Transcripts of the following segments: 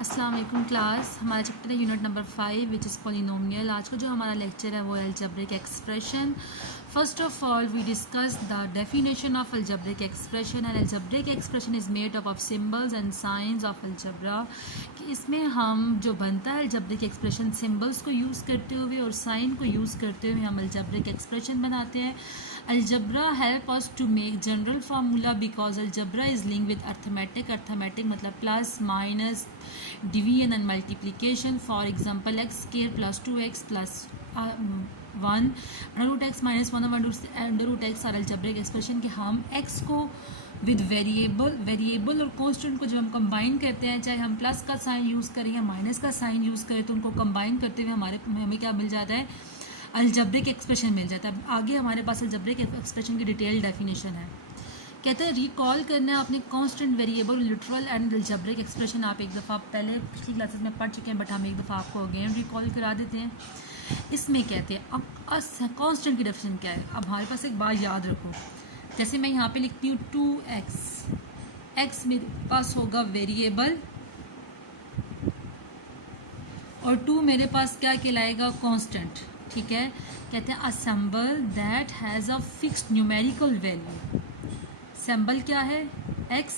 अस्सलाम वालेकुम क्लास। हमारा चैप्टर है unit number 5 which is polynomial. आज का जो हमारा लेक्चर है वो algebraic expression. First of all we discuss the definition of algebraic expression and algebraic expression is made up of symbols and science of algebra. कि इसमें हम जो बनता है अलजेब्रिक एक्सप्रेशन सिंबल्स को यूज़ करते हुए और साइन को यूज़ करते हुए हम अलजेब्रिक एक्सप्रेशन बनाते हैं। Algebra help us to make general formula because algebra is linked with arithmetic. Arithmetic मतलब plus, minus, division and multiplication. For example, x square plus 2x plus 1 under root x minus 1 under root x are algebraic expression कि हम x को with variable और constant को जब हम combine करते हैं, चाहे हम प्लस का साइन यूज़ करें या माइनस का साइन यूज़ करें, तो उनको कंबाइन करते हुए हमें क्या मिल जाता है, अलजेब्रिक एक्सप्रेशन मिल जाता है। आगे हमारे पास अलजेब्रिक एक्सप्रेशन की डिटेल डेफिनेशन है। कहते हैं रिकॉल करना है आपने constant, variable, literal and algebraic expression. आप एक दफ़ा पहले पिछली क्लासेस में पढ़ चुके हैं, बट हम एक दफ़ा आपको अगेन रिकॉल करा देते हैं। इसमें कहते हैं अब कांस्टेंट की डेफिनेशन क्या है। अब हमारे पास एक बात याद रखो, जैसे मैं यहाँ पे लिखती हूँ 2x, x मेरे पास होगा वेरिएबल और 2 मेरे पास क्या कहलाएगा, कांस्टेंट। ठीक है, कहते हैं assemble that has a fixed numerical value. Symbol क्या है, x,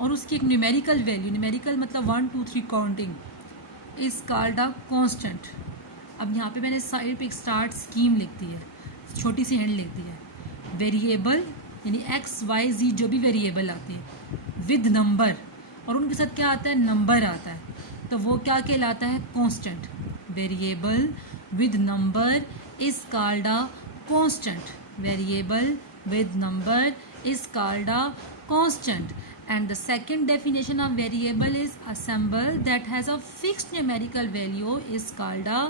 और उसकी एक न्यूमेरिकल वैल्यू, न्यूमेरिकल मतलब 1 2 3 counting, is called a constant. अब यहाँ पे मैंने साइड पे एक स्टार्ट स्कीम लिख दी है, छोटी सी हैंड लिख दी है। वेरिएबल यानी x y z जो भी वेरिएबल आती है विद नंबर, और उनके साथ क्या आता है, नंबर आता है, तो वो क्या कहलाता है, constant. Variable with number is called a constant. Variable with number is called a constant. And the second definition of variable is a symbol that has a fixed numerical value is called a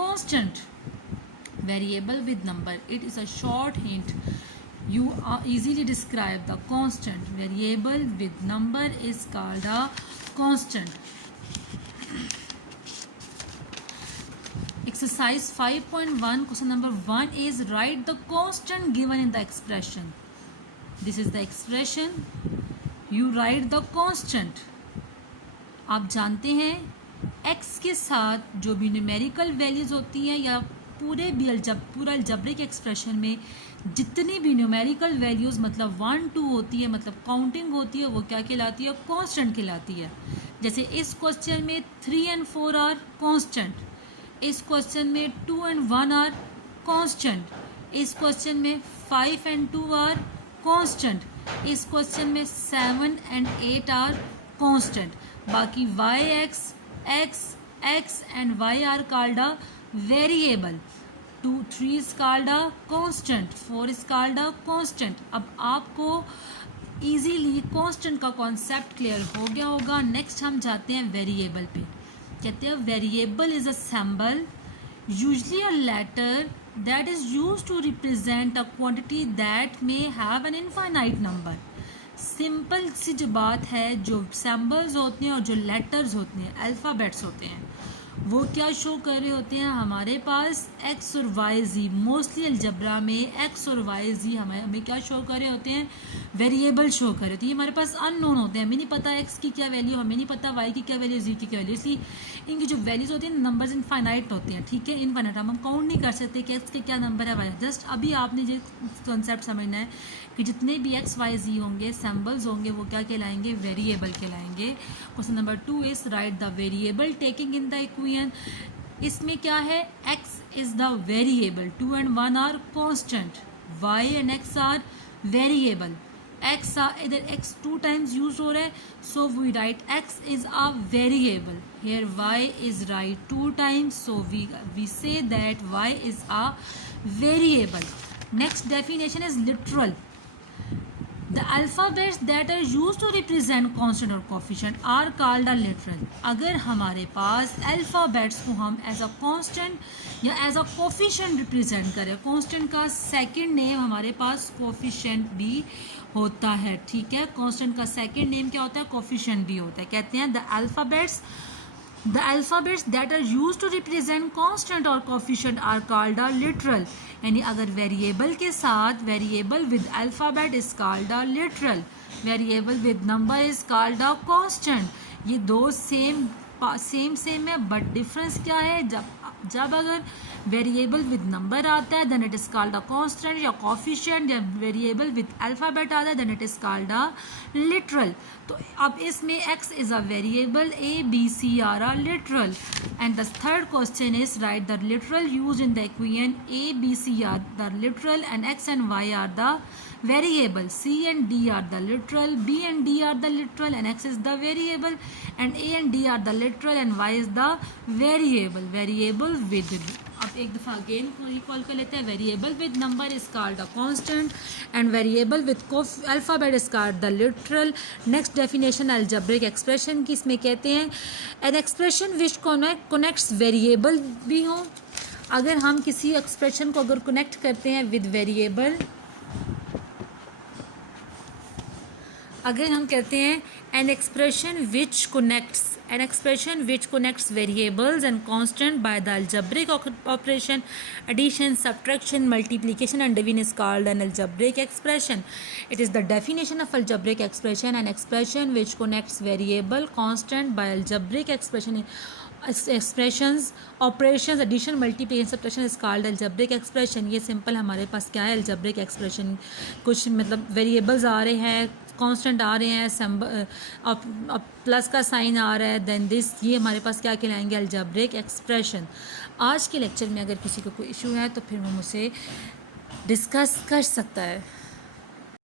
constant. Variable with number, it is a short hint. You easily describe the constant. Variable with number is called a constant. Exercise 5.1 question number 1 is write the constant given in the expression. This is the expression. You write the constant. आप जानते हैं x के साथ जो भी numerical values होती हैं या पूरा अलजेब्रिक एक्सप्रेशन में जितनी भी न्यूमेरिकल वैल्यूज मतलब 1 2 होती है, मतलब काउंटिंग होती है, वो क्या कहलाती है, कांस्टेंट कहलाती है। जैसे इस क्वेश्चन में 3 and 4 आर कांस्टेंट, इस क्वेश्चन में 2 and 1 आर कांस्टेंट, इस क्वेश्चन में 5 and 2 आर कांस्टेंट, इस क्वेश्चन में 7 and 8 आर कांस्टेंट। बाकी y x and y are called a variable, 2 3 is called a constant, 4 is called a constant. अब आपको easily constant का कॉन्सेप्ट क्लियर हो गया होगा। नेक्स्ट हम जाते हैं वेरिएबल पे। कहते हैं variable is a symbol usually a letter that is used to represent a quantity that may have an infinite number. Simple सी जो बात है, जो सिंबल्स होते हैं और जो लेटर्स होते हैं, अल्फ़ाबेट्स होते हैं, वो क्या शो कर रहे होते हैं, हमारे पास x और y z, मोस्टली अलजेब्रा में x और y z हमें क्या शो कर रहे होते हैं, वेरिएबल शो कर रहे होते हैं। ये हमारे पास अननोन होते हैं, हमें नहीं पता x की क्या वैल्यू, हमें नहीं पता y की क्या वैल्यू, z की क्या वैल्यू, इसलिए इनकी जो वैल्यूज होती हैं नंबर्स इनफाइनाइट होते हैं। ठीक है, इनफाइनाइट हम काउंट नहीं कर सकते कि x के क्या नंबर है, y। जस्ट अभी आपने जो कॉन्सेप्ट समझना है कि जितने भी x y z होंगे, सिंबल्स होंगे, वो क्या कहलाएंगे, वेरिएबल कहलाएंगे। Question number 2 is write the variable taking in the equation. इसमें क्या है, x is the variable, 2 and 1 are constant, y and x are variable. x इधर x 2 times यूज हो रहा है, so we write x is a variable. Here y is write 2 times, so we say that y is a variable. Next definition is literal. The alphabets that are used to represent constant or coefficient are called a literal. अगर हमारे पास alphabets को हम as a constant या as a coefficient represent करें, constant का second name हमारे पास coefficient भी होता है। ठीक है, constant का second name क्या होता है, coefficient भी होता है। कहते हैं the alphabets that are used to represent constant or coefficient are called a literal. यानी अगर वेरिएबल के साथ variable with alphabet is called a literal, variable with number is called a constant, ये दो सेम है, बट डिफरेंस क्या है, जब अगर वेरिएबल विद नंबर आता है then it is called a constant या कोफिशिएंट, या वेरिएबल विद अल्फ़ाबेट आता है then it is called a literal. तो अब इसमें x is a variable, a b c are a literal, and the third question is write the literal used in the equation a b c are the literal and x and y are the variable, c and d are the literal, b and d are the literal and x is the variable, and a and d are the literal and y is the variable with। अब एक दफ़ा again recall कर लेते हैं, variable with number is called a constant and variable with alphabet is called the literal. Next definition algebraic expression की, इसमें कहते हैं an expression which connects variable भी हो। अगर हम किसी एक्सप्रेशन को अगर कनेक्ट करते हैं विद वेरिएबल, अगर हम कहते हैं an expression which connects variables and constant by the algebraic operation addition, subtraction, multiplication and division is called an algebraic expression. It is the definition of algebraic expression, an expression which connects variable constant by algebraic expressions operations addition, multiplication, subtraction is called algebraic expression। ये simple हमारे पास क्या है algebraic expression, कुछ मतलब variables आ रहे हैं, constant आ रहे हैं, प्लस का साइन आ रहा है, देन दिस, ये हमारे पास क्या कहलाएंगे, अलजेब्रिक एक्सप्रेशन। आज के लेक्चर में अगर किसी को कोई इशू है तो फिर वो मुझसे डिस्कस कर सकता है।